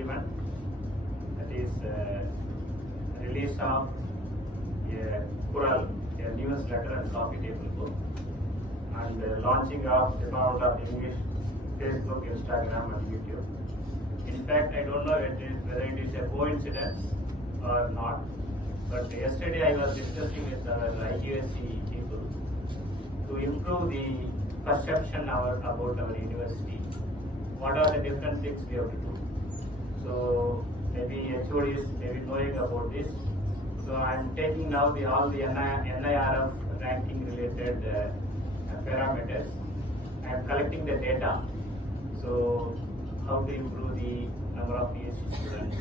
event, that is release of a Kural, a newsletter and coffee table book, and launching of Department of English, Facebook, Instagram and YouTube. In fact, I don't know whether it is a coincidence or not, but yesterday I was discussing with our IGSC people to improve the perception about our university. What are the different things we have to do? So maybe HODs may be knowing about this. So I am taking now all the NIRF ranking related parameters. I am collecting the data. So how to improve the number of PhD students,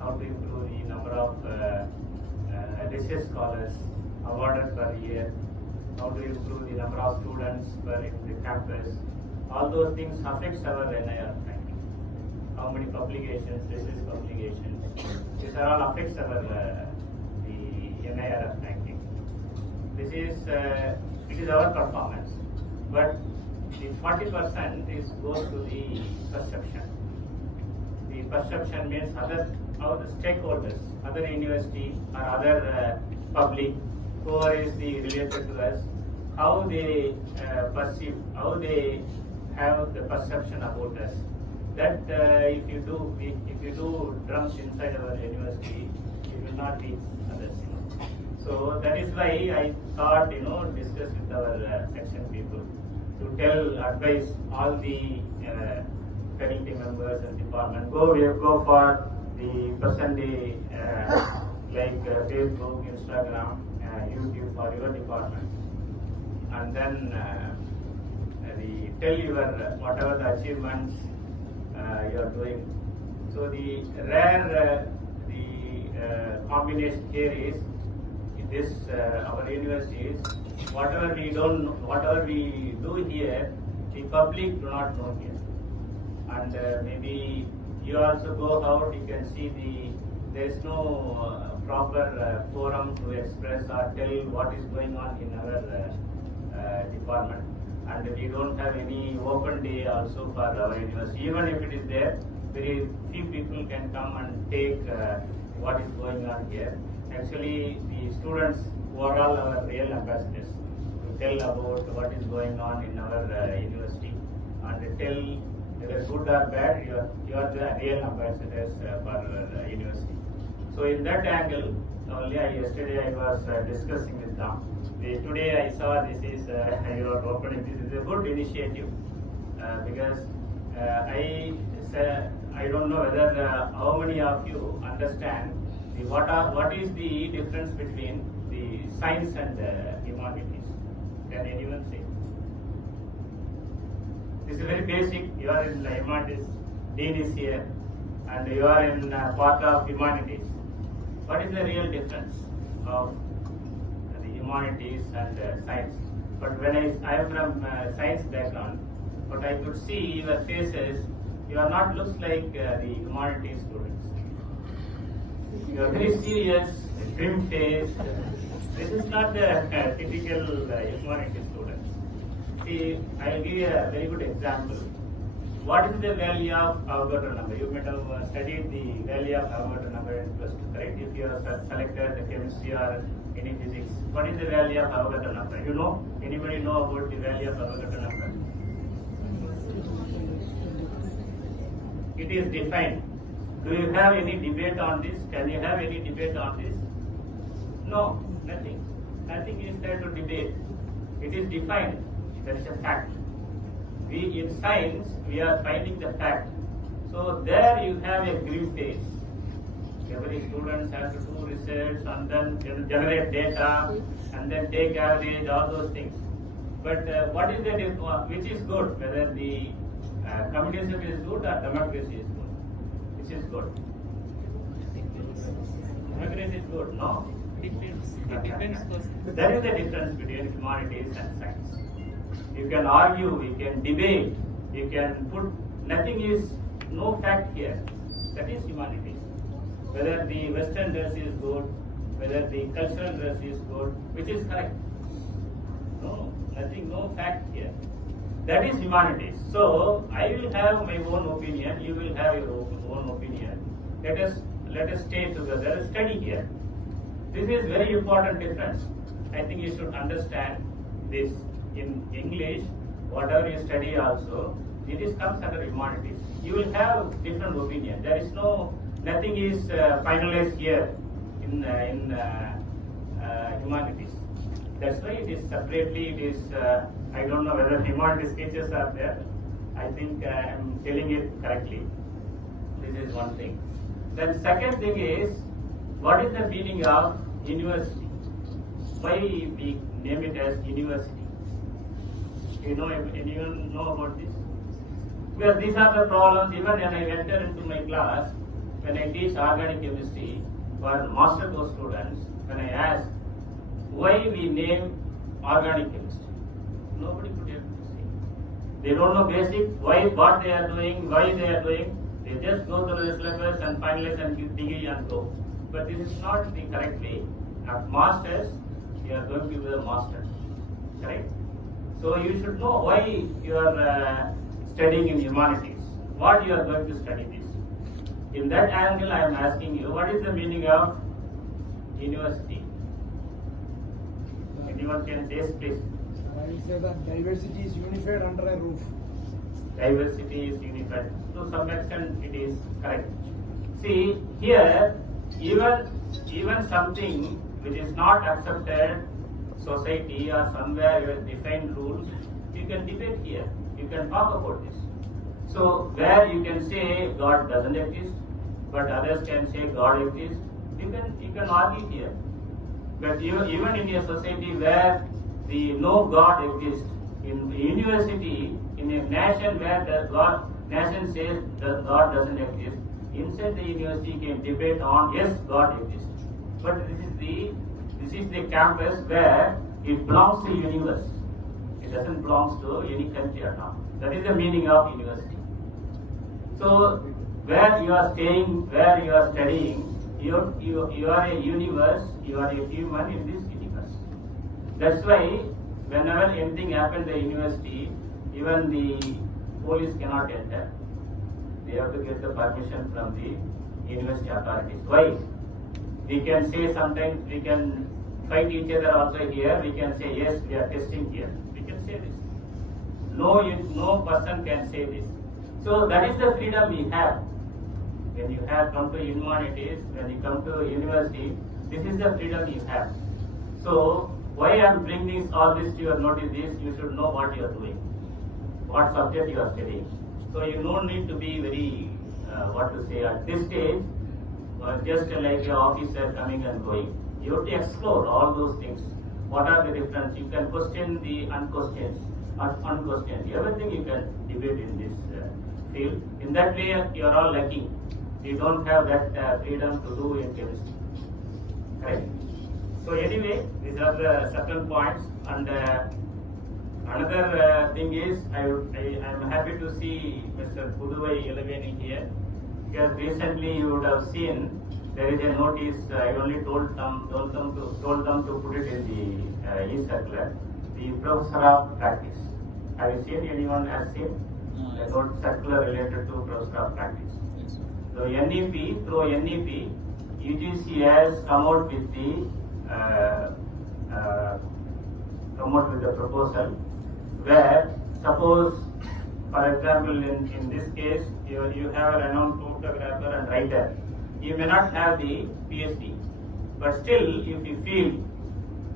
how to improve the number of research scholars awarded per year, how to improve the number of students in the campus. All those things affects our NIRF ranking. How many publications, research publications, these are all affects our the NIRF ranking. This is it is our performance, but the 40% goes to the perception. The perception means other stakeholders, other university or other public, whoever is related to us, how they perceive, how they have the perception about us. That if you do drums inside our university, it will not reach others. So that is why I thought discuss with our section people to advise all the faculty members and department go for the percentage like Facebook, Instagram, YouTube for your department, and then tell your whatever the achievements you are doing. So the rare combination here is this our universities. Whatever we do here, the public do not know here. And maybe you also go out, you can see there is no proper forum to express or tell what is going on in our department. And we don't have any open day also for our university. Even if it is there, very few people can come and take what is going on here. Actually, the students who are all our real ambassadors to tell about what is going on in our university and tell whether good or bad, you are the real ambassadors for our university. So in that angle, only yesterday I was discussing with them. Today I saw this is your opening. This is a good initiative because I don't know whether how many of you understand what is the difference between the science and humanities. Can anyone say? This is very basic. You are in the humanities, Dean is here, and you are in part of humanities. What is the real difference of the humanities and science? But when I am from science background, but I could see your faces, you are not looks like the humanities students. You are very serious, grim face. This is not the typical humanities students. See, I will give you a very good example. What is the value of Avogadro number? You might have studied the value of Avogadro number in plus 2, correct? If you have selected the chemistry or any physics, what is the value of Avogadro number? You know? Anybody know about the value of Avogadro number? It is defined. Do you have any debate on this? Can you have any debate on this? No, nothing. Nothing is there to debate. It is defined. That is a fact. We in science, we are finding the fact. So there you have a grim face. Every student has to do research and then generate data and then take average, all those things. But what is which is good? Whether the communism is good or democracy is good? Which is good? Democracy is good, no? It depends. That is the difference between humanities and science. You can argue, you can debate, you can put, nothing is, no fact here. That is humanities. Whether the Western dress is good, whether the cultural dress is good, which is correct. No, nothing, no fact here. That is humanities. So I will have my own opinion, you will have your own opinion. Let us stay together, study here. This is very important difference. I think you should understand this. In English, whatever you study also, it is comes under humanities. You will have different opinion. There is nothing is finalized here in humanities. That's why it is separately. It is I don't know whether humanities teachers are there. I think I am telling it correctly. This is one thing. Then second thing is, what is the meaning of university? Why we name it as university? Anyone know about this? Because these are the problems. Even when I enter into my class, when I teach organic chemistry for master course students, when I ask why we name organic chemistry, nobody could able to say. They don't know basic what they are doing, why they are doing. They just go through the syllabus and finalize and give degree and go. But this is not the correct way. At masters, you are going to be a master, correct? So you should know why you are studying in humanities, what you are going to study this. In that angle, I am asking you, what is the meaning of university? Anyone can say, please. I will say that diversity is unified under a roof. Diversity is unified. To some extent, it is correct. See, here, even something which is not accepted society or somewhere you have defined rules, you can debate here. You can talk about this. So where you can say God doesn't exist, but others can say God exists, you can argue here. But even in a society where the no God exists, in the university, in a nation where the nation says that God doesn't exist, inside the university you can debate on yes, God exists. But this is the campus where it belongs to the universe. It doesn't belong to any country at all. That is the meaning of university. So where you are staying, where you are studying, you are a universe, you are a human in this universe. That's why whenever anything happens at the university, even the police cannot enter. They have to get the permission from the university authorities. Why? We can say sometimes we can fight each other also here. We can say yes, we are testing here. We can say this. No person can say this. So that is the freedom we have. When you have come to humanities, when you come to university, this is the freedom you have. So why I am bringing all this to your notice is you should know what you are doing, what subject you are studying. So you don't need to be very at this stage, just like an officer coming and going. You have to explore all those things. What are the difference? You can question the unquestioned. Everything you can debate in this field. In that way, you are all lucky. You don't have that freedom to do in chemistry. Right? So anyway, these are the certain points. And another thing is, I am happy to see Mr. Puduvai Elaveni here, because recently you would have seen there is a notice. I only told them to put it in the e-circular. The professor of practice. Have you seen? Anyone has seen? A note circular related to professor of practice. Yes, So NEP, through NEP, UGC has come out with the proposal where, suppose, for example, in this case, you have a renowned photographer and writer. You may not have the PhD, but still, if you feel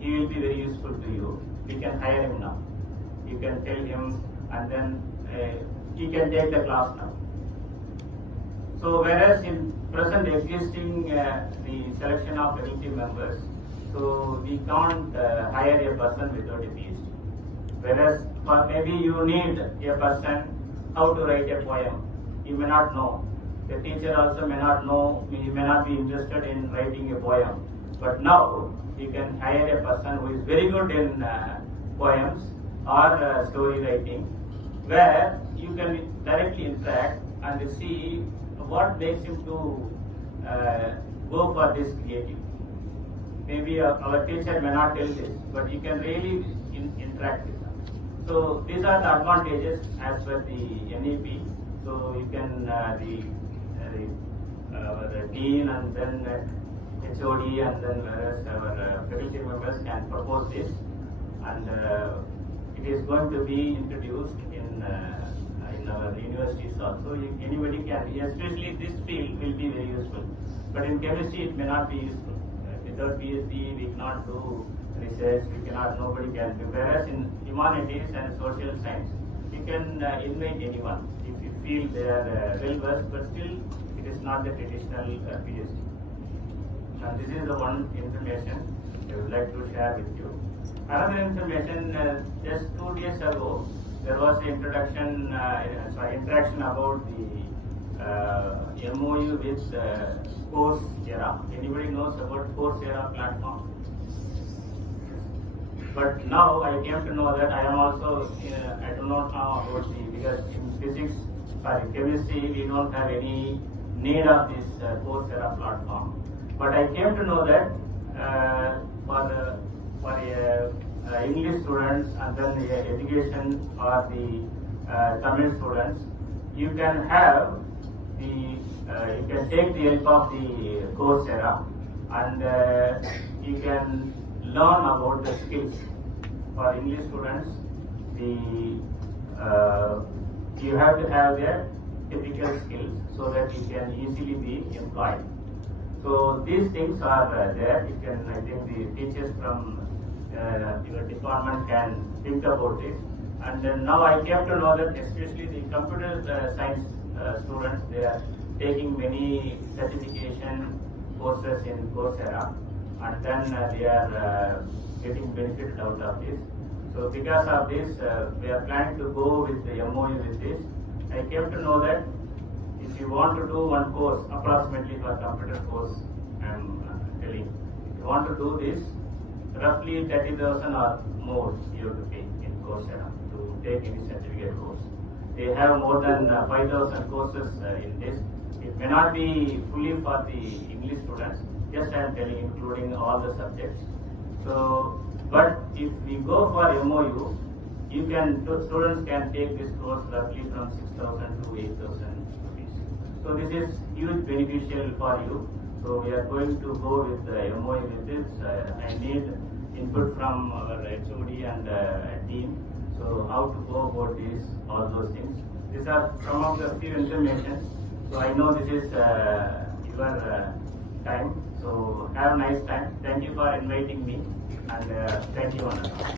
he will be very useful to you, you can hire him now. You can tell him, and then he can take the class now. So whereas in present existing the selection of faculty members, so we can't hire a person without a PhD. Whereas maybe you need a person how to write a poem. You may not know. The teacher also may not know. He may not be interested in writing a poem. But now you can hire a person who is very good in poems or story writing, where you can directly interact and see what makes him to go for this creativity. Maybe our teacher may not tell this, but you can really interact with them. So these are the advantages as per the NEP. So you can our dean and then HOD and then whereas our faculty members can propose this, and it is going to be introduced in our universities also. Anybody can, especially this field will be very useful. But in chemistry it may not be useful. Without PhD we cannot do research, nobody can do. Whereas in humanities and social science, you can invite anyone if you feel they are well versed, but still it is not the traditional PhD. And this is the one information I would like to share with you. Another information, just 2 days ago, there was an interaction about the MOU with Coursera. Anybody knows about Coursera platform? But now I came to know that I am also, I do not know about because in chemistry, we don't have any need of this Coursera platform. But I came to know that for English students and then the education or the Tamil students, you can have you can take the help of the Coursera and you can learn about the skills. For English students, you have to have their typical skills so that you can easily be employed. So these things are there. You can, I think the teachers from your department can think about this. And then now I came to know that especially the computer science students, they are taking many certification courses in Coursera, and then they are getting benefited out of this. So because of this, we are planning to go with the MOU with this. I came to know that if you want to do one course, approximately for computer course, I am telling, if you want to do this, roughly 30,000 or more you have to pay in Coursera to take any certificate course. They have more than 5,000 courses in this. It may not be fully for the English students, just I am telling, including all the subjects. So, but if we go for MOU, you can, students can take this course roughly from 6,000 to 8,000 rupees. So this is huge beneficial for you. So we are going to go with the MOU with this. I need input from our HOD and team. So how to go about this, all those things. These are some of the few information. So I know this is your time. So have a nice time. Thank you for inviting me, and thank you, Anna.